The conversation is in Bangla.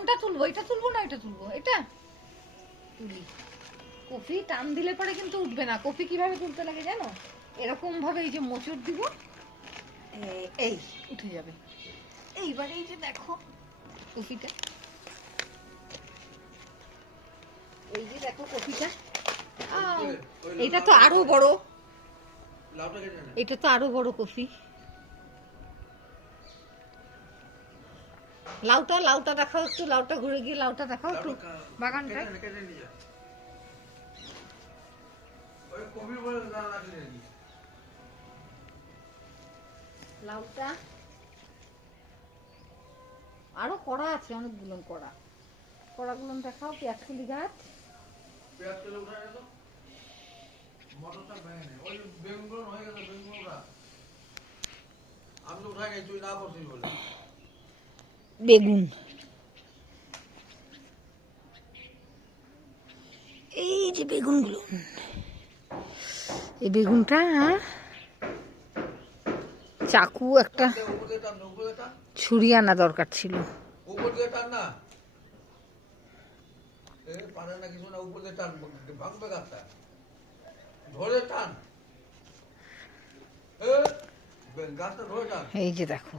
কোনটা তুলবো? এটা তুলবো না এটা তুলবো? এটা তুলি। কফি টান দিলে পরে কিন্তু উঠবে না। কফি কিভাবে তুলতে লাগে জানো? এরকম ভাবে এই যে মোচড় দিব, এই উঠে যাবে। এইবার এই যে দেখো কফিটা, এই যে দেখো কফিটা। এটা তো আরো বড়, এটা তো আরো বড় কফি। লাউটা লাউটা দেখাও একটু, লাউটা ঘুরে গিয়ে লাউটা দেখাও একটু বাগানটা। লাউটা আরো কড়া আছে, অনেকগুলো কড়া। কড়াগুলো দেখাও। পেঁয়াজকলি গাছ, বেগুন, এই যে বেগুনগুলো। এই বেগুনটা চাকু একটা ছুরি আনা দরকার ছিল। এই যে দেখো